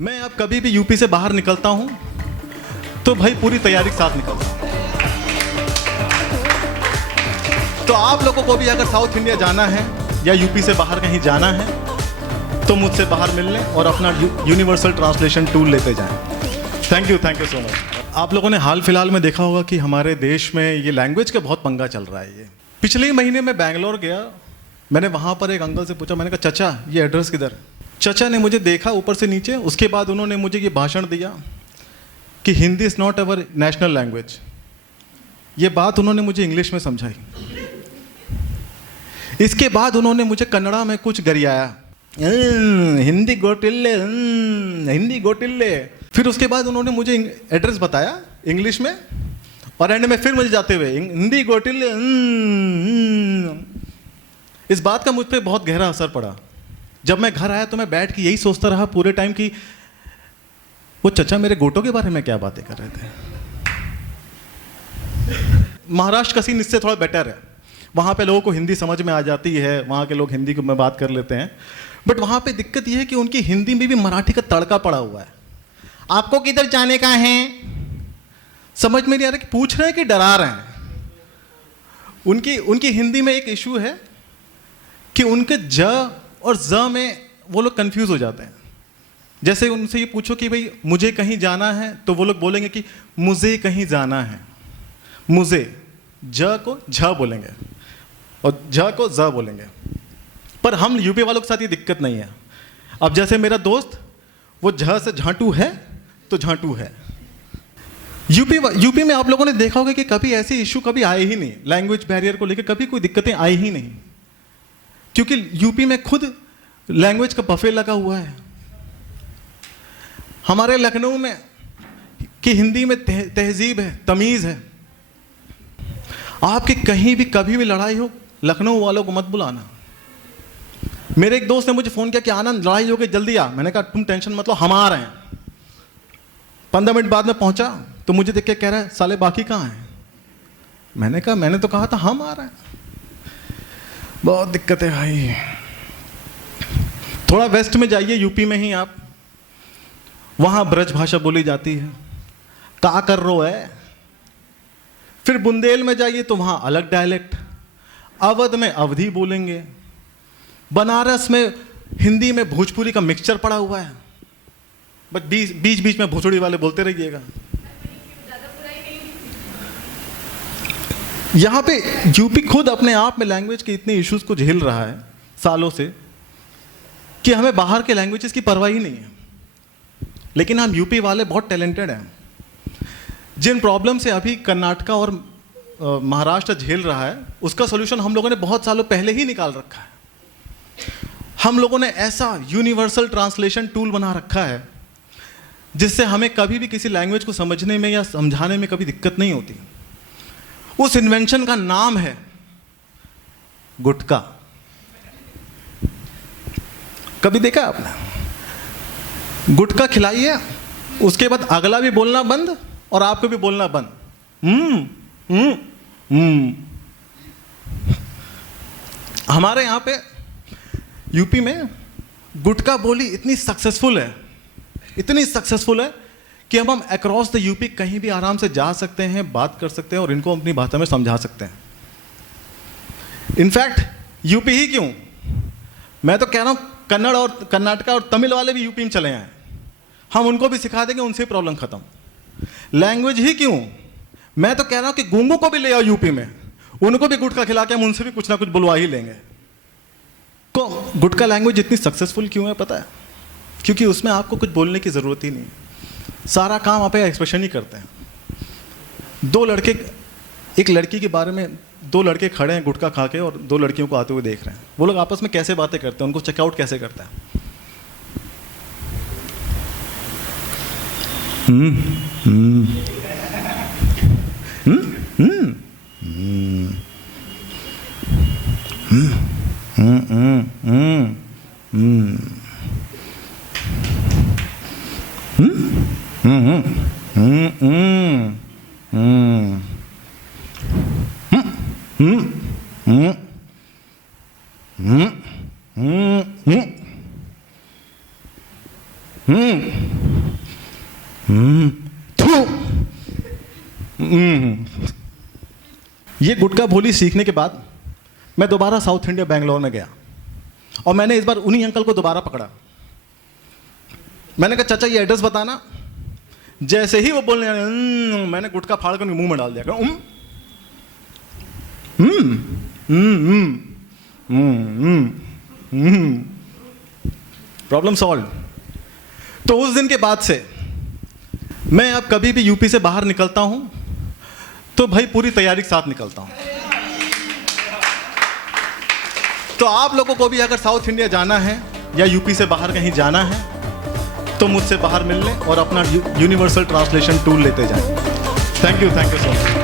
मैं अब कभी भी यूपी से बाहर निकलता हूं तो भाई पूरी तैयारी के साथ निकलता हूं। तो आप लोगों को भी अगर साउथ इंडिया जाना है या यूपी से बाहर कहीं जाना है तो मुझसे बाहर मिल लें और अपना यूनिवर्सल ट्रांसलेशन टूल लेते जाएं। Thank you so much. आप लोगों ने हाल फिलहाल में देखा होगा कि हमारे देश में ये लैंग्वेज का बहुत पंगा चल रहा है। ये पिछले महीने मैं बैंगलोर गया, मैंने वहाँ पर एक अंकल से पूछा, मैंने कहा चाचा ये एड्रेस किधर? चाचा ने मुझे देखा ऊपर से नीचे, उसके बाद उन्होंने मुझे ये भाषण दिया कि Hindi is not our national language. ये बात उन्होंने मुझे इंग्लिश में समझाई। इसके बाद उन्होंने मुझे कन्नड़ा में कुछ गरियाया, हिंदी गोटिल्ले, हिंदी गोटिल्ले। फिर उसके बाद उन्होंने मुझे एड्रेस बताया इंग्लिश में और एंड में फिर मुझे जाते हुए हिंदी गोटिल्ले। इस बात का मुझ पर बहुत गहरा असर पड़ा। जब मैं घर आया तो मैं बैठ के यही सोचता रहा पूरे टाइम कि वो चचा मेरे गोटों के बारे में क्या बातें कर रहे थे। महाराष्ट्र का सीन इससे थोड़ा बेटर है, वहाँ पे लोगों को हिंदी समझ में आ जाती है, वहाँ के लोग हिंदी में बात कर लेते हैं। बट वहाँ पे दिक्कत ये है कि उनकी हिंदी में भी मराठी का तड़का पड़ा हुआ है। आपको किधर जाने का है समझ में नहीं आ रहा कि पूछ रहे हैं कि डरा रहे हैं। उनकी हिंदी में एक इशू है कि उनके ज और ज में वो लोग कंफ्यूज हो जाते हैं। जैसे उनसे ये पूछो कि भाई मुझे कहीं जाना है तो वो लोग बोलेंगे कि मुझे कहीं जाना है। मुझे ज को झ बोलेंगे और झ को ज बोलेंगे। पर हम यूपी वालों के साथ ये दिक्कत नहीं है। अब जैसे मेरा दोस्त वो झ से झांटू है तो झांटू है। यूपी में आप लोगों ने देखा होगा कि कभी ऐसे इशू कभी आए ही नहीं। लैंग्वेज बैरियर को लेकर कभी कोई दिक्कतें आई ही नहीं, क्योंकि यूपी में खुद लैंग्वेज का बफे लगा हुआ है। हमारे लखनऊ में कि हिंदी में तहजीब है, तमीज़ है। आपके कहीं भी कभी भी लड़ाई हो, लखनऊ वालों को मत बुलाना। मेरे एक दोस्त ने मुझे फ़ोन किया कि आनंद लड़ाई हो गई, जल्दी आ। मैंने कहा तुम टेंशन मत लो, हम आ रहे हैं। 15 मिनट बाद में पहुंचा तो मुझे देख के कह रहा है साले बाकी कहाँ हैं? मैंने कहा मैंने तो कहा था हम आ रहे हैं। बहुत दिक्कत है भाई। थोड़ा वेस्ट में जाइए यूपी में ही आप, वहाँ ब्रज भाषा बोली जाती है, का कर रो है। फिर बुंदेल में जाइए तो वहाँ अलग डायलेक्ट। अवध में अवधी बोलेंगे। बनारस में हिंदी में भोजपुरी का मिक्सचर पड़ा हुआ है। बस बीच बीच में भोजपुरी वाले बोलते रहिएगा। यहाँ पे यूपी खुद अपने आप में लैंग्वेज के इतने इश्यूज को झेल रहा है सालों से कि हमें बाहर के लैंग्वेजेस की परवाह ही नहीं है। लेकिन हम यूपी वाले बहुत टैलेंटेड हैं। जिन प्रॉब्लम से अभी कर्नाटका और महाराष्ट्र झेल रहा है उसका सोल्यूशन हम लोगों ने बहुत सालों पहले ही निकाल रखा है। हम लोगों ने ऐसा यूनिवर्सल ट्रांसलेशन टूल बना रखा है जिससे हमें कभी भी किसी लैंग्वेज को समझने में या समझाने में कभी दिक्कत नहीं होती। उस इन्वेंशन का नाम है गुटका। कभी देखा आपने? गुटका खिलाइए, उसके बाद अगला भी बोलना बंद और आपको भी बोलना बंद। हमारे यहाँ पे यूपी में गुटका बोली इतनी सक्सेसफुल है कि अब हम अक्रॉस द यूपी कहीं भी आराम से जा सकते हैं, बात कर सकते हैं और इनको अपनी भाषा में समझा सकते हैं। इनफैक्ट यूपी ही क्यों, मैं तो कह रहा हूँ कन्नड़ और कर्नाटका और तमिल वाले भी यूपी में चले आए, हम उनको भी सिखा देंगे, उनसे प्रॉब्लम खत्म। लैंग्वेज ही क्यों, मैं तो कह रहा हूँ कि गूंगों को भी ले आओ यूपी में, उनको भी गुटखा खिला के हम उनसे भी कुछ ना कुछ बुलवा ही लेंगे। तो गुटखा लैंग्वेज इतनी सक्सेसफुल क्यों है पता है? क्योंकि उसमें आपको कुछ बोलने की ज़रूरत ही नहीं, सारा काम आप एक्सप्रेशन ही करते हैं। एक लड़की के बारे में 2 लड़के खड़े हैं गुटखा खा के और 2 लड़कियों को आते हुए देख रहे हैं। वो लोग आपस में कैसे बातें करते हैं, उनको चेकआउट कैसे करता है। थू। ये गुटखा भोली सीखने के बाद मैं दोबारा साउथ इंडिया बेंगलोर में गया और मैंने इस बार उन्हीं अंकल को दोबारा पकड़ा। मैंने कहा चाचा ये एड्रेस बताना। जैसे ही वो बोलने लगे, मैंने गुटखा फाड़ कर मुंह में डाल दिया। Problem solve. तो उस दिन के बाद से मैं अब कभी भी यूपी से बाहर निकलता हूं तो भाई पूरी तैयारी के साथ निकलता हूं। तो आप लोगों को भी अगर साउथ इंडिया जाना है या यूपी से बाहर कहीं जाना है तो मुझसे बाहर मिल लें और अपना यूनिवर्सल ट्रांसलेशन टूल लेते जाएं। Thank you so much.